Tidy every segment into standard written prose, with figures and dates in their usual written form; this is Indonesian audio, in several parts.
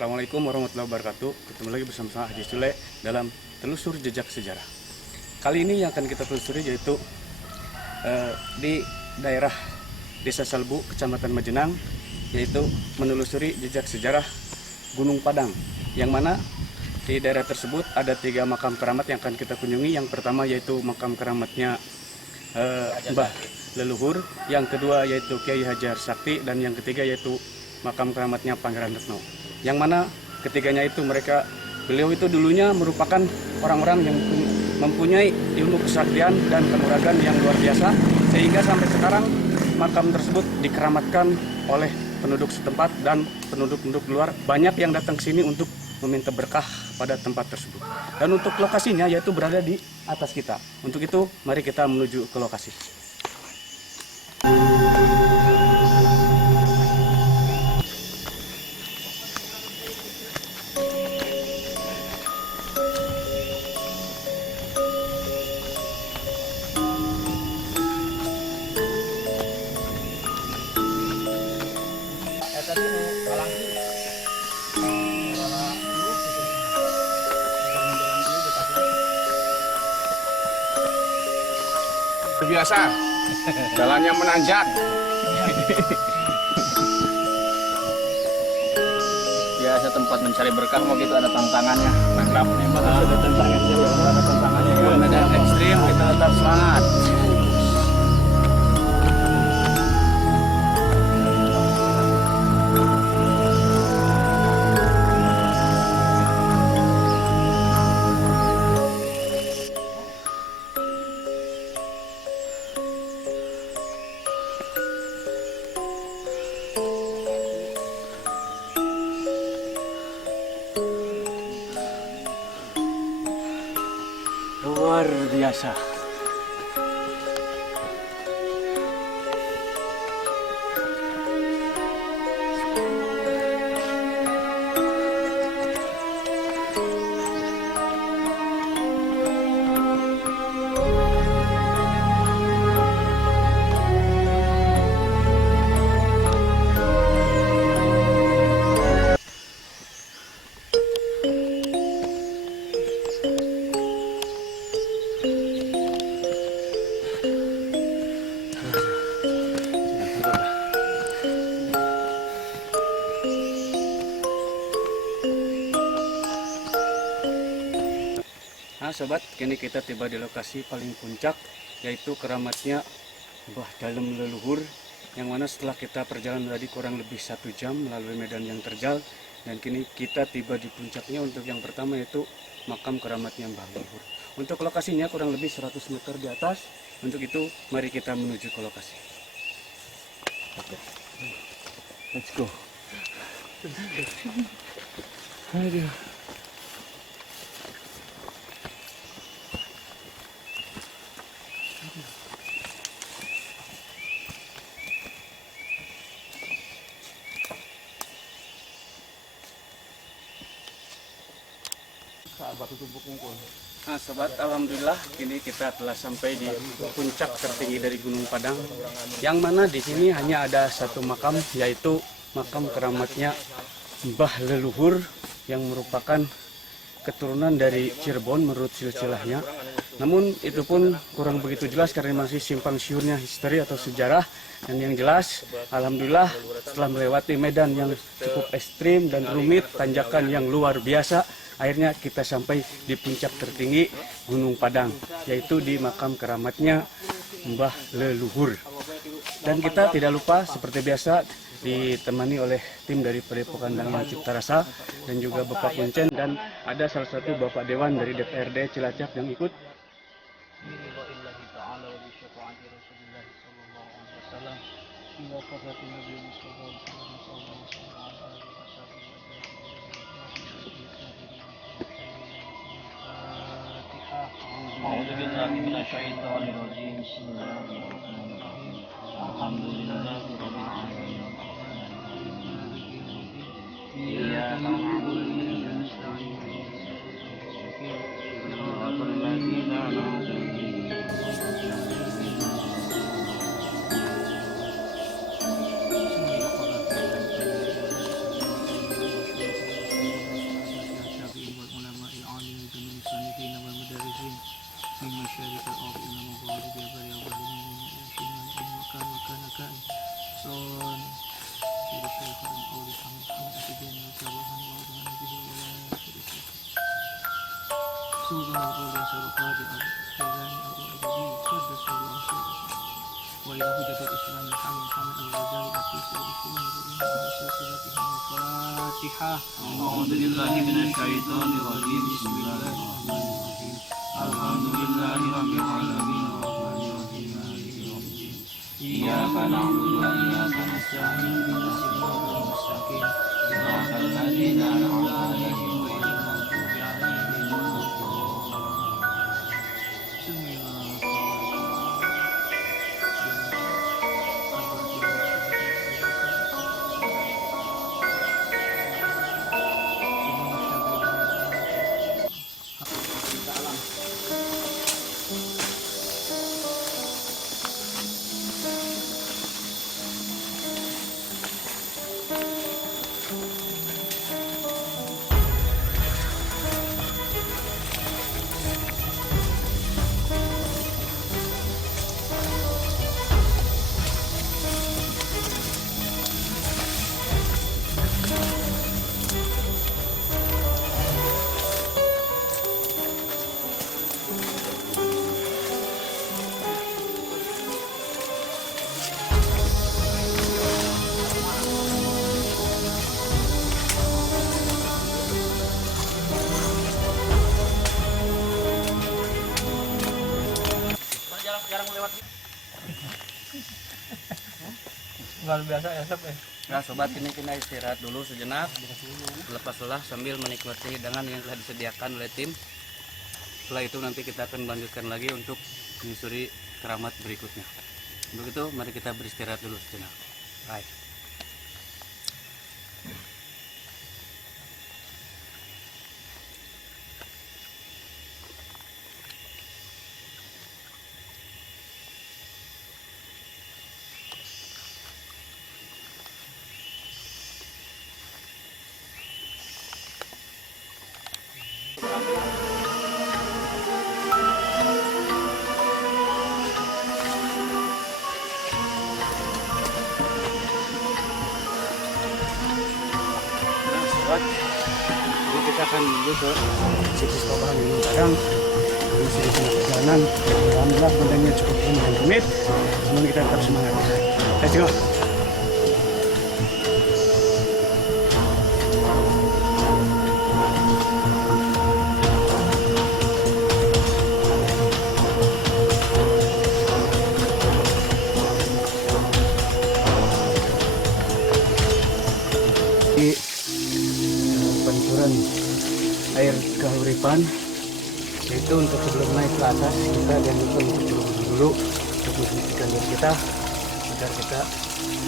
Assalamualaikum warahmatullahi wabarakatuh. Ketemu lagi bersama saya Haji Sule dalam Telusur Jejak Sejarah. Kali ini yang akan kita telusuri yaitu di daerah Desa Salbu, Kecamatan Majenang, yaitu menelusuri jejak sejarah Gunung Padang. Yang mana di daerah tersebut ada 3 makam keramat yang akan kita kunjungi. Yang pertama yaitu makam keramatnya Mbah Leluhur, yang kedua yaitu Kiai Hajar Sakti, dan yang ketiga yaitu makam keramatnya Pangeran Retno. Yang mana ketiganya itu beliau itu dulunya merupakan orang-orang yang mempunyai ilmu kesaktian dan kanuragan yang luar biasa, sehingga sampai sekarang makam tersebut dikeramatkan oleh penduduk setempat dan penduduk luar. Banyak yang datang ke sini untuk meminta berkah pada tempat tersebut. Dan untuk lokasinya yaitu berada di atas kita. Untuk itu mari kita menuju ke lokasi. Biasa, jalannya menanjak. Biasa tempat mencari berkah mau gitu ada tantangannya. Mantap. Memang ada tantangannya. Medan ekstrim kita tetap semangat. Luar biasa. Nah sobat, kini kita tiba di lokasi paling puncak, yaitu keramatnya Mbah Dalem Leluhur, yang mana setelah kita perjalanan tadi kurang lebih 1 jam melalui medan yang terjal, dan kini kita tiba di puncaknya. Untuk yang pertama yaitu makam keramatnya Mbah Leluhur. Untuk lokasinya kurang lebih 100 meter di atas. Untuk itu mari kita menuju ke lokasi. Oke. Let's go. Aduh. Nah sobat, alhamdulillah kini kita telah sampai di puncak tertinggi dari Gunung Padang, yang mana di sini hanya ada 1 makam, yaitu makam keramatnya Mbah Leluhur, yang merupakan keturunan dari Cirebon menurut silsilahnya. Namun itu pun kurang begitu jelas karena masih simpang siurnya histori atau sejarah. Dan yang jelas, alhamdulillah setelah melewati medan yang cukup ekstrim dan rumit, tanjakan yang luar biasa, akhirnya kita sampai di puncak tertinggi Gunung Padang, yaitu di makam keramatnya Mbah Leluhur. Dan kita tidak lupa seperti biasa ditemani oleh tim dari Padepokan Dangan Cipta Rasa dan juga Bapak Kuncen, dan ada salah satu Bapak Dewan dari DPRD Cilacap yang ikut. المصنفين والمدرسين من مشارق الأرض إلى مغاربها بلغ من شمال مكان وكان كائن صون سيد الشيخ الأولي حمد أتجنى وكرها وأذهن به ولا شريك له سوق الأولي سرقات الأذان الأبدي قدس الله سيده وإلى حجة الإسلام محمد الغزالي أقيس الإسلام وإلى سلسلتهم الفاتحة أعوذ بالله من الشيطان الرجيم بسم الله الرحمن الرحيم الحمد لله رب العالمين الرحمن الرحيم مالك يوم الدين إياك نعبد وإياك نستعين اهدنا الصراط المستقيم صراط الذين أنعمت عليهم غير المغضوب عليهم ولا luar biasa ya sob ya. Nah sobat, ini kita istirahat dulu sejenak, lepas lelah sambil menikmati hidangan yang telah disediakan oleh tim. Setelah itu nanti kita akan melanjutkan lagi untuk menyusuri keramat berikutnya. Untuk itu mari kita beristirahat dulu sejenak. Baik. Jadi kita akan menuju ke situs Pabahan Gunung Padang. Ini sudah tengah perjalanan. Alhamdulillah medannya cukup lumayan rumit, namun kita tetap semangat. Let's go. Pancuran air kahuripan, yaitu untuk sebelum naik ke atas kita jangan lupa untuk berwudu dulu untuk mensucikan diri kita agar kita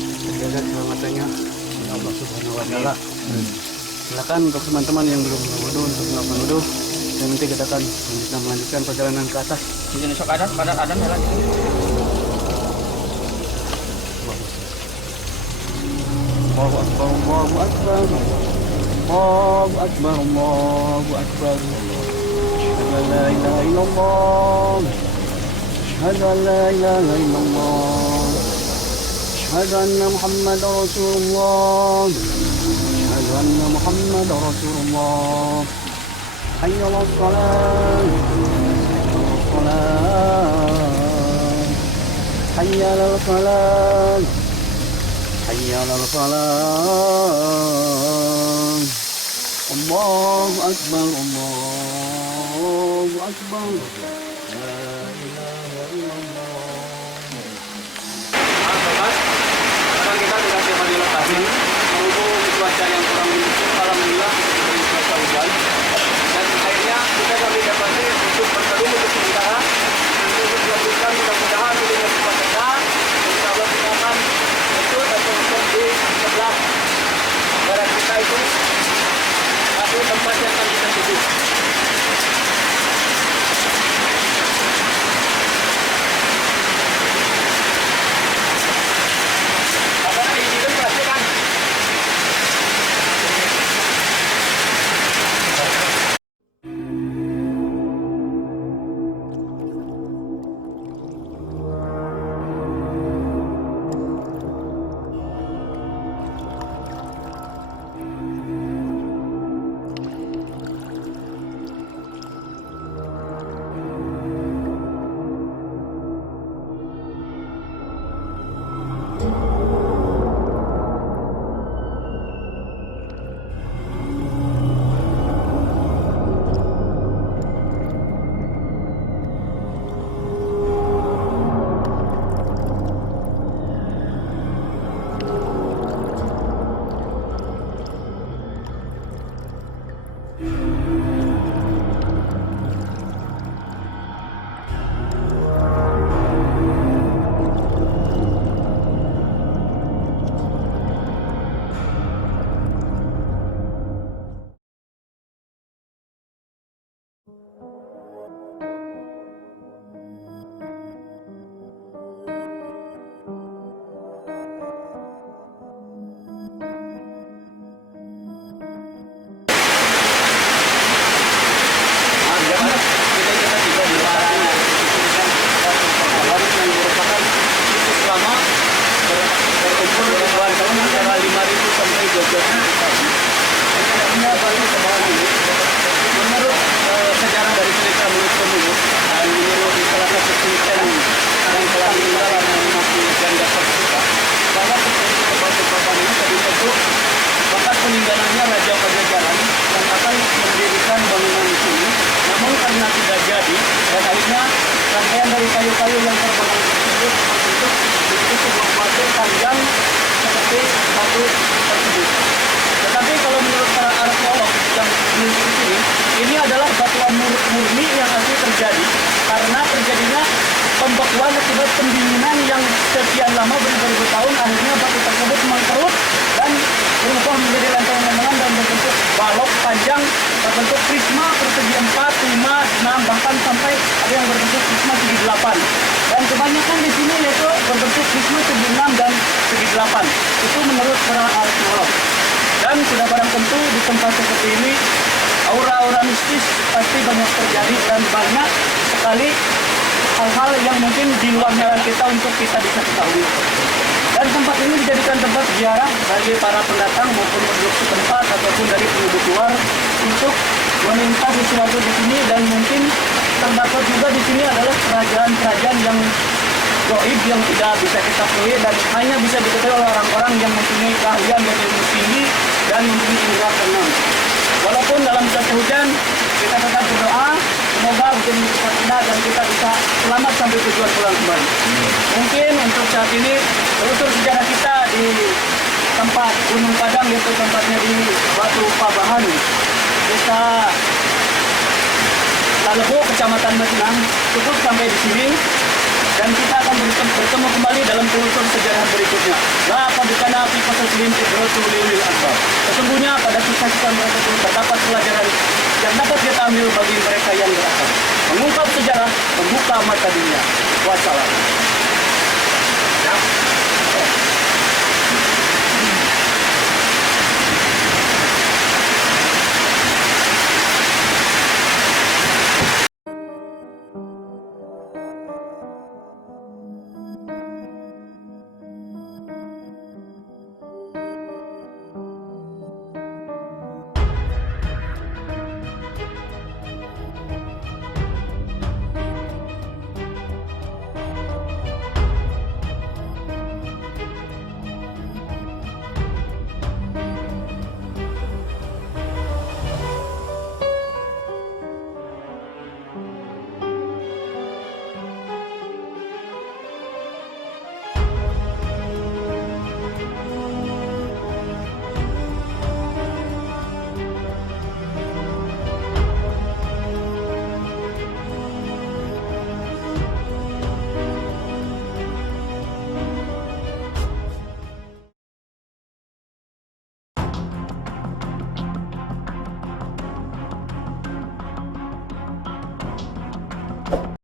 terjaga keselamatannya oleh Allah Subhanahu wa Ta'ala. Silakan untuk teman-teman yang belum berwudu untuk melakukan wudu, dan nanti kita akan melanjutkan perjalanan ke atas. Jadi sok ada lagi. Allahu Akbar, Allahu Akbar. Allahu Akbar, Allahu Akbar. Asyhadu an la ilaha illallah. Asyhadu an la ilaha illallah. Asyhadu anna Muhammadar Rasulullah. Asyhadu anna Muhammadar Rasulullah. Hayya 'alas shalah. Hayya 'alal falah. Hayya 'alal falah. Allahu Akbar, Allahu Akbar. La ilaha illallah. Sobat, sekarang kita sudah tiba di lokasi. Berhubung cuaca yang kurang mendukung, alhamdulillah kita diberi cuaca hujan. Dan akhirnya kita kami dapati untuk berteduh untuk sementara. Nanti untuk dilanjutkan mudah-mudahan videonya cepat selesai. Insya Allah kita akan ikut atau nonton di sebelah barat kita itu satu tempat yang akan kita tuju. Apa ini kan pasti kan? kembali ke bawah ini. Menurut sejarah dari cerita mulut ke mulut dan menurut salah satu cerita yang telah meninggal yang masih janda tersisa, bahwa seperti batu papan ini tadi itu bakat peninggalannya Raja Pajajaran yang akan mendirikan bangunan di sini. Namun karena tidak jadi dan akhirnya rangkaian dari kayu-kayu yang terbangun tersebut terbentuk menjadi sebuah batu panjang seperti batu tersebut. Tetapi kalau menurut para arkeolog yang di sini, ini adalah batuan murni yang asli terjadi karena terjadinya pembekuan akibat pendinginan yang sekian lama beribu-ribu tahun. Akhirnya batu tersebut mengkerut dan berubah menjadi lempeng-lempengan dan berbentuk balok panjang berbentuk prisma persegi 4, 5, 6 bahkan sampai ada yang berbentuk prisma segi 8. Dan kebanyakan di sini yaitu berbentuk prisma segi 6 dan segi 8. Itu menurut para arkeolog. Dan sudah barang tentu di tempat seperti ini aura-aura mistis pasti banyak terjadi dan banyak sekali hal-hal yang mungkin di luar nalar kita untuk kita bisa ketahui. Dan tempat ini dijadikan tempat ziarah bagi para pendatang maupun penduduk setempat ataupun dari penduduk luar untuk meminta sesuatu di sini. Dan mungkin terdapat juga di sini adalah kerajaan-kerajaan yang gaib yang tidak bisa kita pilih dan hanya bisa diketahui oleh orang-orang yang mempunyai keahlian dan ilmu tinggi dan mempunyai indera keenam. Walaupun dalam cuaca hujan kita tetap berdoa semoga hujan cepat reda dan kita bisa selamat sampai tujuan pulang kembali. Mungkin untuk saat ini telusur sejarah kita di tempat Gunung Padang, yaitu tempatnya di Batu Pabahan, Desa Lalebu, Kecamatan Matinang, cukup sampai di sini. Dan kita akan bertemu kembali dalam telusur sejarah berikutnya. La padukana fi qasasihim ibratu lil albab. Sesungguhnya pada kisah-kisah mereka itu terdapat pelajaran yang dapat kita ambil bagi mereka yang berakal. Mengungkap sejarah, membuka mata dunia. Wassalam.